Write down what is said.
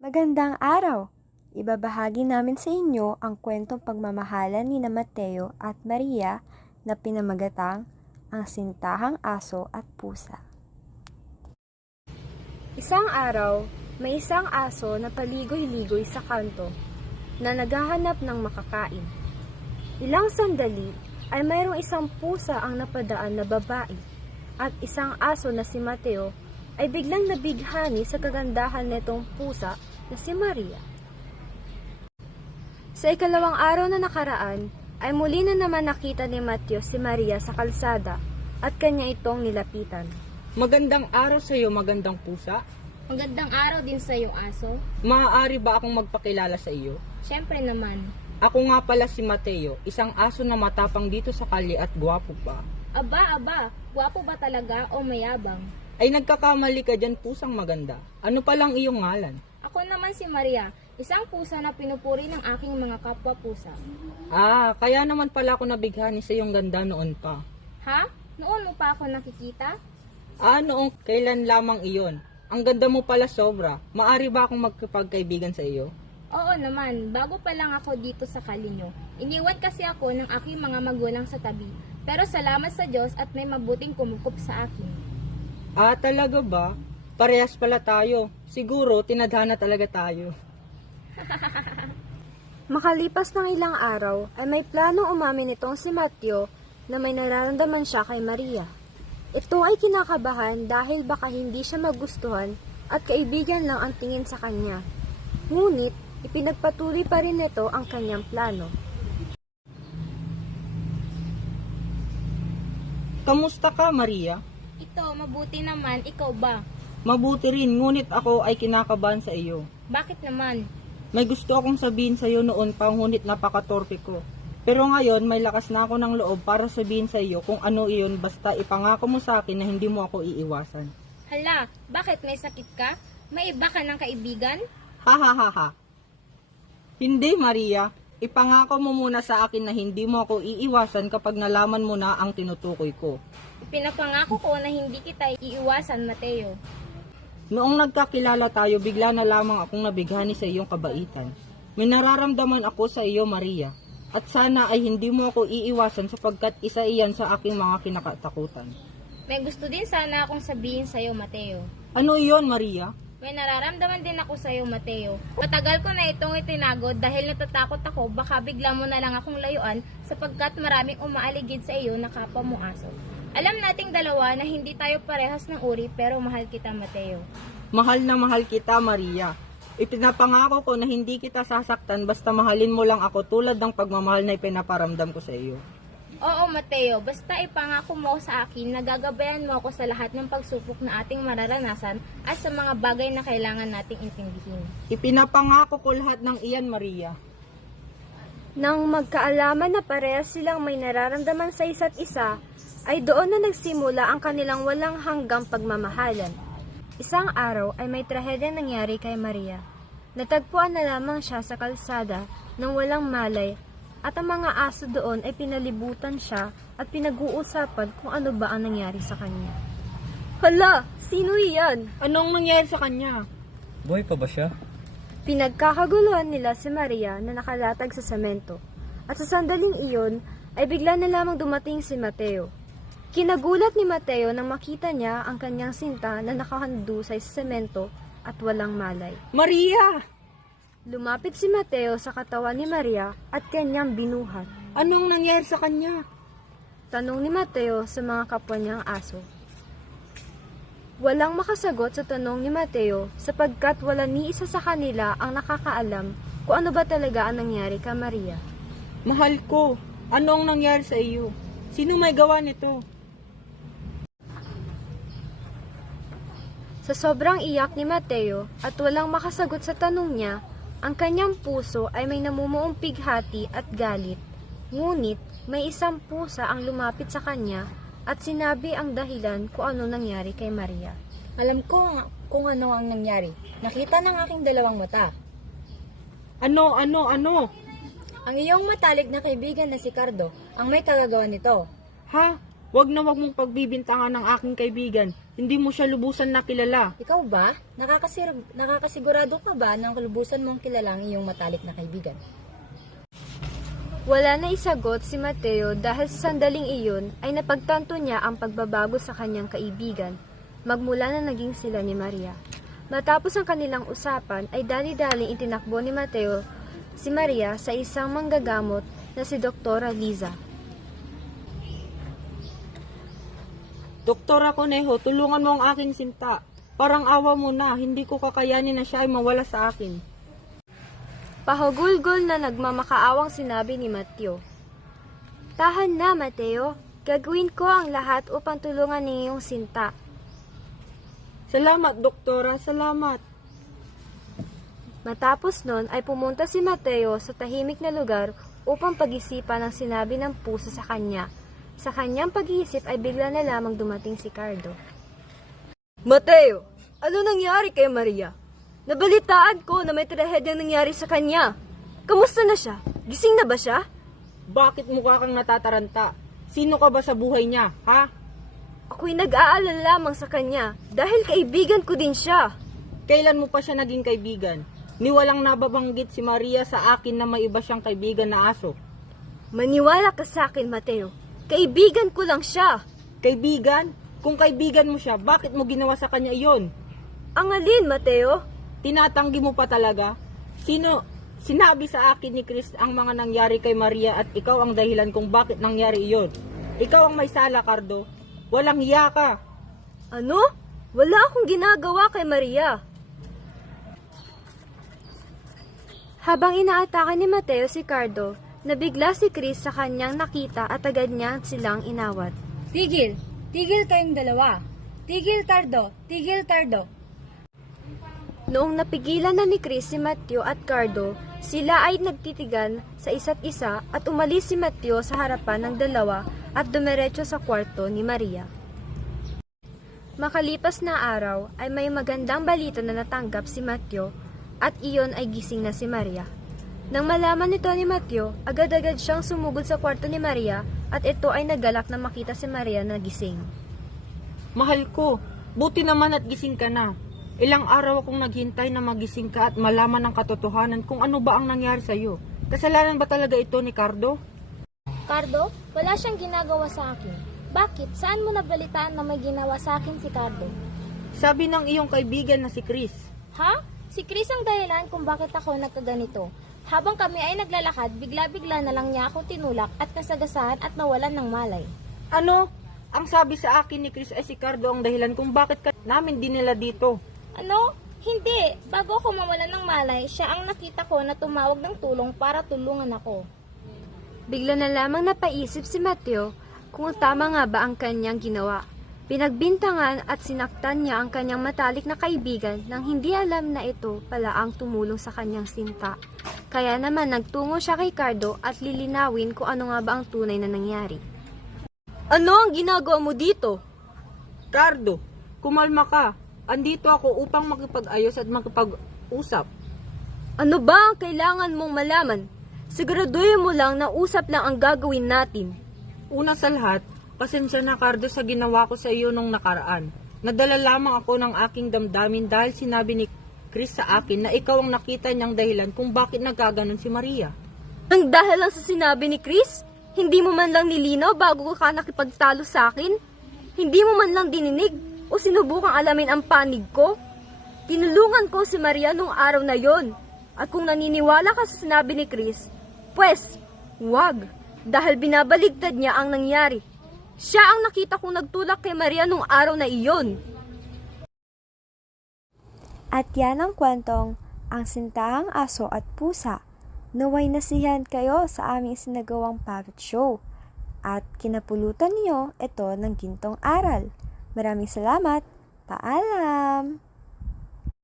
Magandang araw! Ibabahagi namin sa inyo ang kwentong pagmamahalan ni na Mateo at Maria na pinamagatang Ang Sintahang Aso at Pusa. Isang araw, may isang aso na paligoy-ligoy sa kanto na naghahanap ng makakain. Ilang sandali ay mayroong isang pusa ang napadaan na babae at isang aso na si Mateo ay biglang nabighani sa kagandahan nitong pusa na si Maria. Sa ikalawang araw na nakaraan, ay muli na naman nakita ni Mateo si Maria sa kalsada at kanya itong nilapitan. Magandang araw sa iyo, magandang pusa. Magandang araw din sa iyong aso. Maaari ba akong magpakilala sa iyo? Siyempre naman. Ako nga pala si Mateo, isang aso na matapang dito sa kalye at gwapo pa. Aba, gwapo ba talaga o mayabang? Ay nagkakamali ka dyan, pusang maganda. Ano palang iyong ngalan? Ako naman si Maria, isang pusa na pinupuri ng aking mga kapwa pusa. Kaya naman pala ako nabighani sa iyong ganda noon pa. Ha? Noon mo pa ako nakikita? Noong kailan lamang iyon? Ang ganda mo pala sobra. Maari ba akong magkapagkaibigan sa iyo? Oo naman, bago pa lang ako dito sa Kalinyo. Iniwan kasi ako ng aking mga magulang sa tabi. Pero salamat sa Diyos at may mabuting kumukup sa akin. Talaga ba? Parehas pala tayo. Siguro, tinadhana talaga tayo. Makalipas ng ilang araw, ay may planong umamin nitong si Mateo na may nararamdaman siya kay Maria. Ito ay kinakabahan dahil baka hindi siya magustuhan at kaibigan lang ang tingin sa kanya. Ngunit, ipinagpatuloy pa rin nito ang kanyang plano. Kamusta ka, Maria? Ito, mabuti naman, ikaw ba? Mabuti rin, ngunit ako ay kinakabahan sa iyo. Bakit naman? May gusto akong sabihin sa iyo noon pa, ngunit napakatorpe ko. Pero ngayon, may lakas na ako ng loob para sabihin sa iyo kung ano iyon, basta ipangako mo sa akin na hindi mo ako iiwasan. Hala, bakit may sakit ka? May iba ka ng kaibigan? Ha ha ha ha. Hindi, Maria. Ipangako mo muna sa akin na hindi mo ako iiwasan kapag nalaman mo na ang tinutukoy ko. Pinapangako ko na hindi kita iiwasan, Mateo. Noong nagkakilala tayo, bigla na lamang akong nabighani sa iyong kabaitan. May nararamdaman ako sa iyo, Maria. At sana ay hindi mo ako iiwasan sapagkat isa iyan sa aking mga kinakatakutan. May gusto din sana akong sabihin sa iyo, Mateo. Ano iyon, Maria? May nararamdaman din ako sa iyo, Mateo. Matagal ko na itong itinago dahil natatakot ako baka bigla mo na lang akong layuan sapagkat maraming umaaligid sa iyo na kapwa mo aso. Alam nating dalawa na hindi tayo parehas ng uri pero mahal kita, Mateo. Mahal na mahal kita, Maria. Ipinapangako ko na hindi kita sasaktan basta mahalin mo lang ako tulad ng pagmamahal na ipinaparamdam ko sa iyo. Oo, Mateo. Basta ipangako mo sa akin na gagabayan mo ako sa lahat ng pagsupok na ating mararanasan at sa mga bagay na kailangan nating intindihin. Ipinapangako ko lahat ng iyan, Maria. Nang magkaalaman na parehas silang may nararamdaman sa isa't isa, ay doon na nagsimula ang kanilang walang hanggang pagmamahalan. Isang araw ay may trahedyang nangyari kay Maria. Natagpuan na lamang siya sa kalsada ng walang malay at ang mga aso doon ay pinalibutan siya at pinag-uusapan kung ano ba ang nangyari sa kanya. Hala! Sino iyan? Anong nangyari sa kanya? Buhay pa ba siya? Pinagkakaguluhan nila si Maria na nakalatag sa semento. At sa sandaling iyon ay bigla na lamang dumating si Mateo. Kinagulat ni Mateo nang makita niya ang kanyang sinta na nakahandusay sa semento at walang malay. Maria! Lumapit si Mateo sa katawan ni Maria at kanyang binuhat. Anong nangyari sa kanya? Tanong ni Mateo sa mga kapwa niyang aso. Walang makasagot sa tanong ni Mateo sapagkat wala ni isa sa kanila ang nakakaalam kung ano ba talaga ang nangyari kay Maria. Mahal ko, anong nangyari sa iyo? Sino may gawa nito? Sa sobrang iyak ni Mateo at walang makasagot sa tanong niya, ang kanyang puso ay may namumuong pighati at galit. Ngunit may isang pusa ang lumapit sa kanya at sinabi ang dahilan kung ano nangyari kay Maria. Alam ko kung ano ang nangyari. Nakita ng aking dalawang mata. Ano? Ang iyong matalik na kaibigan na si Cardo ang may kagagawa nito. Ha? Wag na wag mong pagbibintangan ng aking kaibigan. Hindi mo siya lubusan na kilala. Ikaw ba? Nakakasigurado ka ba ng lubusan mong kilala ang iyong matalik na kaibigan? Wala na isagot si Mateo dahil sa sandaling iyon ay napagtanto niya ang pagbabago sa kanyang kaibigan magmula na naging sila ni Maria. Matapos ang kanilang usapan ay dali-daling itinakbo ni Mateo si Maria sa isang manggagamot na si Doktora Liza. Doktora Conejo, tulungan mo ang aking sinta. Parang awa mo na, hindi ko kakayanin na siya ay mawala sa akin. Pahugulgol na nagmamakaawang sinabi ni Mateo. Tahan na, Mateo. Gagawin ko ang lahat upang tulungan ng iyong sinta. Salamat, doktora, salamat. Matapos nun ay pumunta si Mateo sa tahimik na lugar upang pag-isipan ang sinabi ng puso sa kanya. Sa kanyang pag-iisip ay bigla na lamang dumating si Cardo. Mateo, ano nangyari kay Maria? Nabalitaan ko na may trahedyang nangyari sa kanya. Kamusta na siya? Gising na ba siya? Bakit mukha kang natataranta? Sino ka ba sa buhay niya, ha? Ako'y nag-aalala lamang sa kanya dahil kaibigan ko din siya. Kailan mo pa siya naging kaibigan? Ni walang nababanggit si Maria sa akin na may iba siyang kaibigan na aso. Maniwala ka sa akin, Mateo. Kaibigan ko lang siya. Kaibigan? Kung kaibigan mo siya, bakit mo ginawa sa kanya iyon? Ang alin, Mateo? Tinatanggi mo pa talaga? Sinabi sa akin ni Chris ang mga nangyari kay Maria at ikaw ang dahilan kung bakit nangyari iyon. Ikaw ang may sala, Cardo. Walang hiya ka. Ano? Wala akong ginagawa kay Maria. Habang inaatake ni Mateo si Cardo, nabigla si Chris sa kanyang nakita at agad niya silang inawat. Tigil! Tigil kayong dalawa! Tigil, Cardo! Tigil, Cardo! Noong napigilan na ni Chris si Mateo at Cardo, sila ay nagtitigan sa isa't isa at umalis si Mateo sa harapan ng dalawa at dumiretso sa kwarto ni Maria. Makalipas na araw ay may magandang balita na natanggap si Mateo at iyon ay gising na si Maria. Nang malaman nito ni Mateo, agad-agad siyang sumugod sa kwarto ni Maria at ito ay nagalak na makita si Maria na gising. Mahal ko, buti naman at gising ka na. Ilang araw akong naghintay na magising ka at malaman ang katotohanan kung ano ba ang nangyari sa iyo. Kasalanan ba talaga ito ni Cardo? Cardo, wala siyang ginagawa sa akin. Bakit? Saan mo nabalitaan na may ginawa sa akin si Cardo? Sabi ng iyong kaibigan na si Chris. Ha? Si Chris ang dahilan kung bakit ako nagkaganito. Habang kami ay naglalakad, bigla-bigla na lang niya ako tinulak at kasagasahan at nawalan ng malay. Ano? Ang sabi sa akin ni Chris ay si Cardo ang dahilan kung bakit ka namin dinala dito. Ano? Hindi. Bago ako mawalan ng malay, siya ang nakita ko na tumawag ng tulong para tulungan ako. Bigla na lamang napaisip si Mateo kung tama nga ba ang kanyang ginawa. Pinagbintangan at sinaktan niya ang kanyang matalik na kaibigan nang hindi alam na ito pala ang tumulong sa kanyang sinta. Kaya naman nagtungo siya kay Cardo at lilinawin kung ano nga ba ang tunay na nangyari. Ano ang ginagawa mo dito? Cardo, kumalma ka. Andito ako upang makipag-ayos at makipag-usap. Ano ba ang kailangan mong malaman? Siguraduhin mo lang na usap lang ang gagawin natin. Una sa lahat, pasensya na Cardo sa ginawa ko sa iyo nung nakaraan. Nadala lamang ako ng aking damdamin dahil sinabi ni Chris sa akin na ikaw ang nakita niyang dahilan kung bakit nagkaganon si Maria. Ang dahil lang sa sinabi ni Chris? Hindi mo man lang nilinaw bago ka nakipagtalo sa akin? Hindi mo man lang dininig o sinubukang alamin ang panig ko? Tinulungan ko si Maria nung araw na yon. At kung naniniwala ka sa sinabi ni Chris, pwes, wag. Dahil binabaligtad niya ang nangyari. Siya ang nakita kong nagtulak kay Maria nung araw na iyon. At yan ang kwentong Ang Sintahang Aso at Pusa. Naway nasiyahan kayo sa aming sinagawang puppet show. At kinapulutan niyo ito ng gintong aral. Maraming salamat. Paalam!